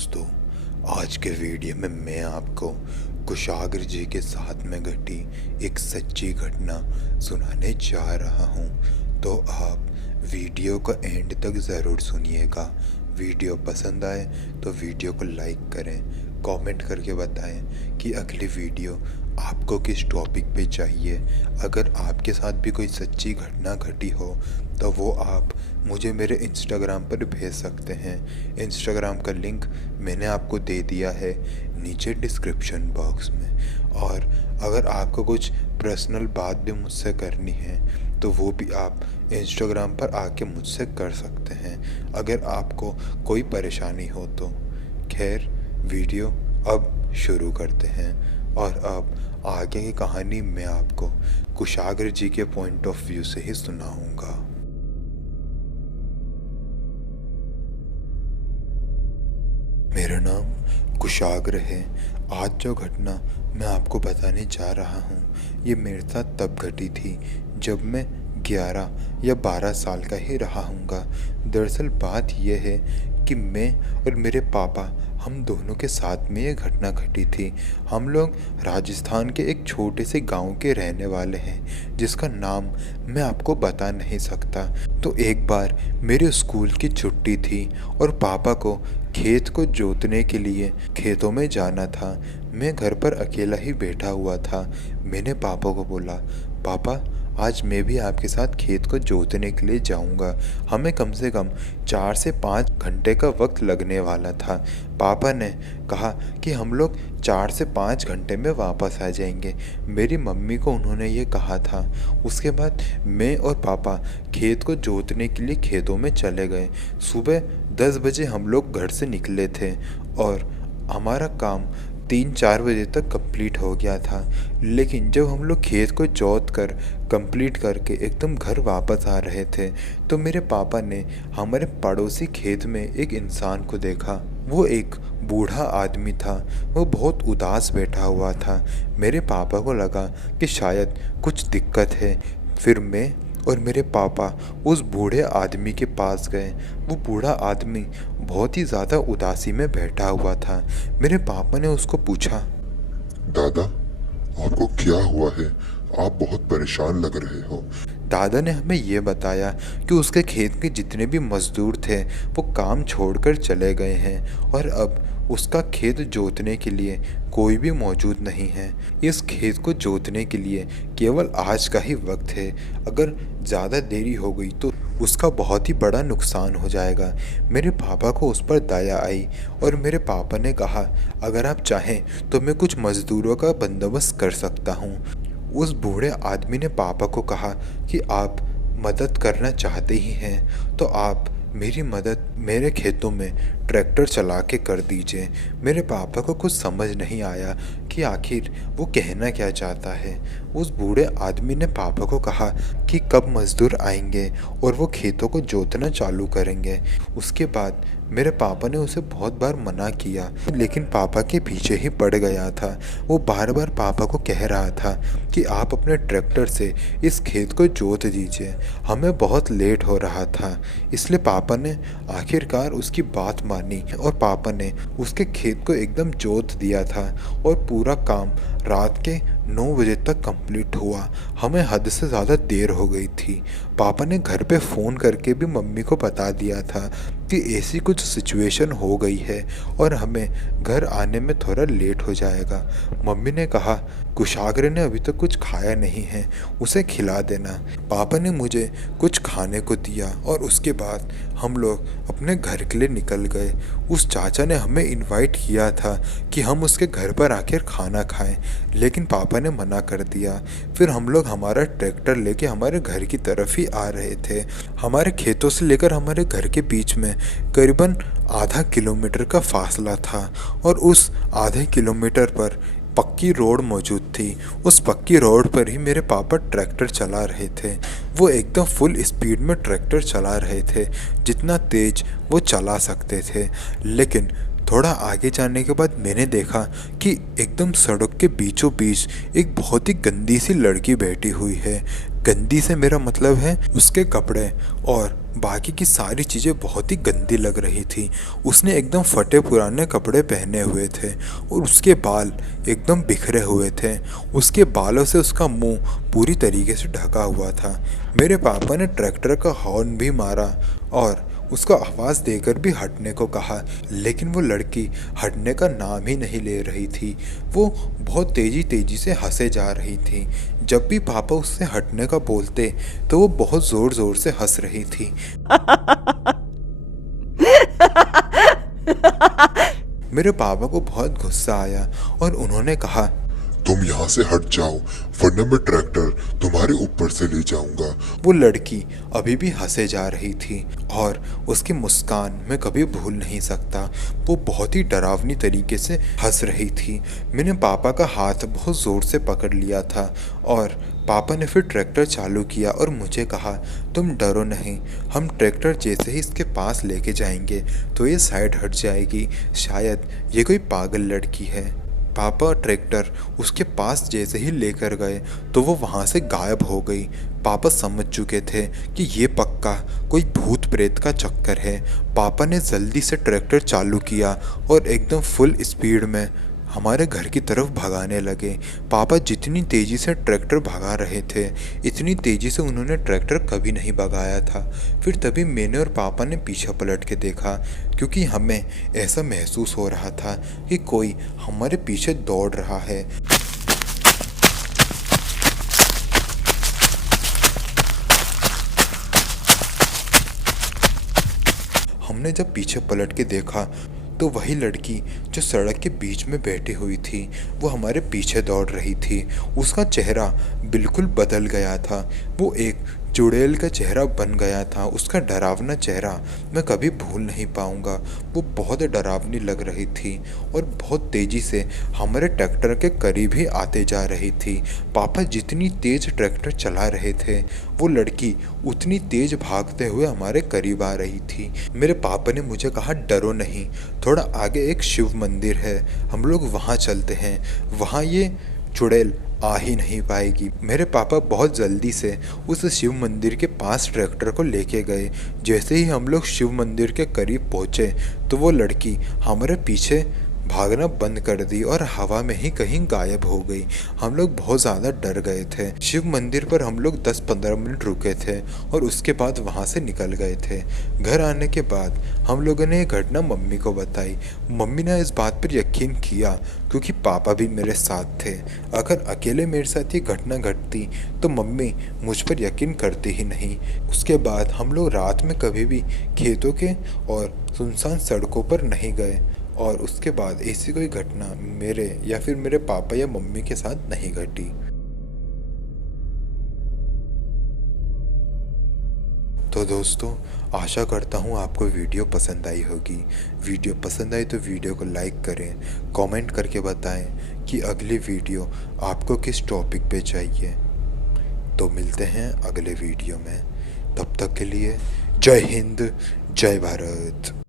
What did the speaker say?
दोस्तों, आज के वीडियो में मैं आपको कुशाग्र जी के साथ में घटी एक सच्ची घटना सुनाने जा रहा हूं। तो आप वीडियो को एंड तक ज़रूर सुनिएगा। वीडियो पसंद आए तो वीडियो को लाइक करें, कमेंट करके बताएं कि अगली वीडियो आपको किस टॉपिक पे चाहिए। अगर आपके साथ भी कोई सच्ची घटना घटी हो तो वो आप मुझे मेरे इंस्टाग्राम पर भेज सकते हैं। इंस्टाग्राम का लिंक मैंने आपको दे दिया है नीचे डिस्क्रिप्शन बॉक्स में। और अगर आपको कुछ पर्सनल बात भी मुझसे करनी है तो वो भी आप इंस्टाग्राम पर आके मुझसे कर सकते हैं, अगर आपको कोई परेशानी हो तो। खैर, वीडियो अब शुरू करते हैं और अब आगे की कहानी मैं आपको कुशाग्र जी के पॉइंट ऑफ व्यू से ही सुनाऊंगा। मेरा नाम कुशाग्र है। आज जो घटना मैं आपको बताने जा रहा हूँ ये मेरे साथ तब घटी थी जब मैं 11 या 12 साल का ही रहा हूँगा। दरअसल बात यह है कि मैं और मेरे पापा हम दोनों के साथ में ये घटना घटी थी। हम लोग राजस्थान के एक छोटे से गांव के रहने वाले हैं जिसका नाम मैं आपको बता नहीं सकता। तो एक बार मेरे स्कूल की छुट्टी थी और पापा को खेत को जोतने के लिए खेतों में जाना था। मैं घर पर अकेला ही बैठा हुआ था। मैंने पापा को बोला, पापा आज मैं भी आपके साथ खेत को जोतने के लिए जाऊंगा। हमें कम से कम 4 से 5 घंटे का वक्त लगने वाला था। पापा ने कहा कि हम लोग 4 से 5 घंटे में वापस आ जाएंगे। मेरी मम्मी को उन्होंने ये कहा था। उसके बाद मैं और पापा खेत को जोतने के लिए खेतों में चले गए। सुबह 10 बजे हम लोग घर से निकले थे और हमारा काम 3-4 बजे तक कंप्लीट हो गया था। लेकिन जब हम लोग खेत को जोत कर कंप्लीट करके एकदम घर वापस आ रहे थे तो मेरे पापा ने हमारे पड़ोसी खेत में एक इंसान को देखा। वो एक बूढ़ा आदमी था। वो बहुत उदास बैठा हुआ था। मेरे पापा को लगा कि शायद कुछ दिक्कत है। फिर मैं और मेरे पापा उस बूढ़े आदमी के पास गए। वो बूढ़ा आदमी बहुत ही ज़्यादा उदासी में बैठा हुआ था। मेरे पापा ने उसको पूछा, दादा, आपको क्या हुआ है? आप बहुत परेशान लग रहे हो। दादा ने हमें ये बताया कि उसके खेत के जितने भी मजदूर थे वो काम छोड़कर चले गए हैं और अब उसका खेत जोतने के लिए कोई भी मौजूद नहीं है। इस खेत को जोतने के लिए केवल आज का ही वक्त है। अगर ज़्यादा देरी हो गई तो उसका बहुत ही बड़ा नुकसान हो जाएगा। मेरे पापा को उस पर दया आई और मेरे पापा ने कहा, अगर आप चाहें तो मैं कुछ मज़दूरों का बंदोबस्त कर सकता हूँ। उस बूढ़े आदमी ने पापा को कहा कि आप मदद करना चाहते ही हैं तो आप मेरी मदद मेरे खेतों में ट्रैक्टर चला के कर दीजिए। मेरे पापा को कुछ समझ नहीं आया कि आखिर वो कहना क्या चाहता है। उस बूढ़े आदमी ने पापा को कहा कि कब मज़दूर आएंगे और वो खेतों को जोतना चालू करेंगे। उसके बाद मेरे पापा ने उसे बहुत बार मना किया लेकिन पापा के पीछे ही पड़ गया था। वो बार बार पापा को कह रहा था कि आप अपने ट्रैक्टर से इस खेत को जोत दीजिए। हमें बहुत लेट हो रहा था, इसलिए पापा ने आखिरकार उसकी बात मानी और पापा ने उसके खेत को एकदम जोत दिया था और पूरा काम रात के 9 बजे तक कंप्लीट हुआ। हमें हद से ज़्यादा देर हो गई थी। पापा ने घर पे फ़ोन करके भी मम्मी को बता दिया था कि ऐसी कुछ सिचुएशन हो गई है और हमें घर आने में थोड़ा लेट हो जाएगा। मम्मी ने कहा, कुशाग्र ने अभी तक कुछ खाया नहीं है, उसे खिला देना। पापा ने मुझे कुछ खाने को दिया और उसके बाद हम लोग अपने घर के लिए निकल गए। उस चाचा ने हमें इनवाइट किया था कि हम उसके घर पर आकर खाना खाएं, लेकिन पापा ने मना कर दिया। फिर हम लोग हमारा ट्रैक्टर लेके हमारे घर की तरफ ही आ रहे थे। हमारे खेतों से लेकर हमारे घर के बीच में करीबन आधा किलोमीटर का फासला था और उस आधे किलोमीटर पर पक्की रोड मौजूद थी। उस पक्की रोड पर ही मेरे पापा ट्रैक्टर चला रहे थे। वो एकदम फुल स्पीड में ट्रैक्टर चला रहे थे, जितना तेज वो चला सकते थे। लेकिन थोड़ा आगे जाने के बाद मैंने देखा कि एकदम सड़क के बीचों बीच एक बहुत ही गंदी सी लड़की बैठी हुई है। गंदी से मेरा मतलब है उसके कपड़े और बाकी की सारी चीज़ें बहुत ही गंदी लग रही थी। उसने एकदम फटे पुराने कपड़े पहने हुए थे और उसके बाल एकदम बिखरे हुए थे। उसके बालों से उसका मुंह पूरी तरीके से ढका हुआ था। मेरे पापा ने ट्रैक्टर का हॉर्न भी मारा और उसको आवाज़ देकर भी हटने को कहा, लेकिन वो लड़की हटने का नाम ही नहीं ले रही थी। वो बहुत तेज़ी तेज़ी से हंसे जा रही थी। जब भी पापा उससे हटने का बोलते तो वो बहुत ज़ोर ज़ोर से हंस रही थी। मेरे पापा को बहुत गुस्सा आया और उन्होंने कहा, तुम यहाँ से हट जाओ वरना मैं ट्रैक्टर तुम्हारे ऊपर से ले जाऊंगा। वो लड़की अभी भी हंसे जा रही थी और उसकी मुस्कान मैं कभी भूल नहीं सकता। वो बहुत ही डरावनी तरीके से हंस रही थी। मैंने पापा का हाथ बहुत ज़ोर से पकड़ लिया था और पापा ने फिर ट्रैक्टर चालू किया और मुझे कहा, तुम डरो नहीं, हम ट्रैक्टर जैसे ही इसके पास लेके जाएंगे तो ये साइड हट जाएगी, शायद ये कोई पागल लड़की है। पापा ट्रैक्टर उसके पास जैसे ही लेकर गए तो वो वहाँ से गायब हो गई। पापा समझ चुके थे कि ये पक्का कोई भूत प्रेत का चक्कर है। पापा ने जल्दी से ट्रैक्टर चालू किया और एकदम फुल स्पीड में हमारे घर की तरफ भगाने लगे। पापा जितनी तेज़ी से ट्रैक्टर भगा रहे थे, इतनी तेज़ी से उन्होंने ट्रैक्टर कभी नहीं भगाया था। फिर तभी मैंने और पापा ने पीछे पलट के देखा, क्योंकि हमें ऐसा महसूस हो रहा था कि कोई हमारे पीछे दौड़ रहा है। हमने जब पीछे पलट के देखा तो वही लड़की जो सड़क के बीच में बैठी हुई थी वो हमारे पीछे दौड़ रही थी। उसका चेहरा बिल्कुल बदल गया था। वो एक चुड़ैल का चेहरा बन गया था। उसका डरावना चेहरा मैं कभी भूल नहीं पाऊंगा। वो बहुत डरावनी लग रही थी और बहुत तेज़ी से हमारे ट्रैक्टर के करीब ही आते जा रही थी। पापा जितनी तेज़ ट्रैक्टर चला रहे थे वो लड़की उतनी तेज़ भागते हुए हमारे करीब आ रही थी। मेरे पापा ने मुझे कहा, डरो नहीं, थोड़ा आगे एक शिव मंदिर है, हम लोग वहाँ चलते हैं, वहाँ ये चुड़ैल आ ही नहीं पाएगी। मेरे पापा बहुत जल्दी से उस शिव मंदिर के पास ट्रैक्टर को लेके गए। जैसे ही हम लोग शिव मंदिर के करीब पहुँचे तो वो लड़की हमारे पीछे भागना बंद कर दी और हवा में ही कहीं गायब हो गई। हम लोग बहुत ज़्यादा डर गए थे। शिव मंदिर पर हम लोग 10-15 मिनट रुके थे और उसके बाद वहाँ से निकल गए थे। घर आने के बाद हम लोगों ने ये घटना मम्मी को बताई। मम्मी ने इस बात पर यकीन किया क्योंकि पापा भी मेरे साथ थे। अगर अकेले मेरे साथ ये घटना घटती तो मम्मी मुझ पर यकीन करती ही नहीं। उसके बाद हम लोग रात में कभी भी खेतों के और सुनसान सड़कों पर नहीं गए और उसके बाद ऐसी कोई घटना मेरे या फिर मेरे पापा या मम्मी के साथ नहीं घटी। तो दोस्तों, आशा करता हूँ आपको वीडियो पसंद आई होगी। वीडियो पसंद आई तो वीडियो को लाइक करें, कमेंट करके बताएं कि अगली वीडियो आपको किस टॉपिक पे चाहिए। तो मिलते हैं अगले वीडियो में। तब तक के लिए जय हिंद, जय भारत।